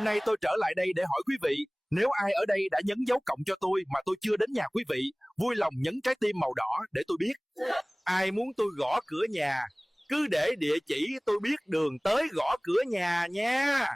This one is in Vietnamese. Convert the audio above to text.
Hôm nay tôi trở lại đây để hỏi quý vị, nếu ai ở đây đã nhấn dấu cộng cho tôi mà tôi chưa đến nhà quý vị, vui lòng nhấn trái tim màu đỏ để tôi biết. Ai muốn tôi gõ cửa nhà, cứ để địa chỉ tôi biết đường tới gõ cửa nhà nha.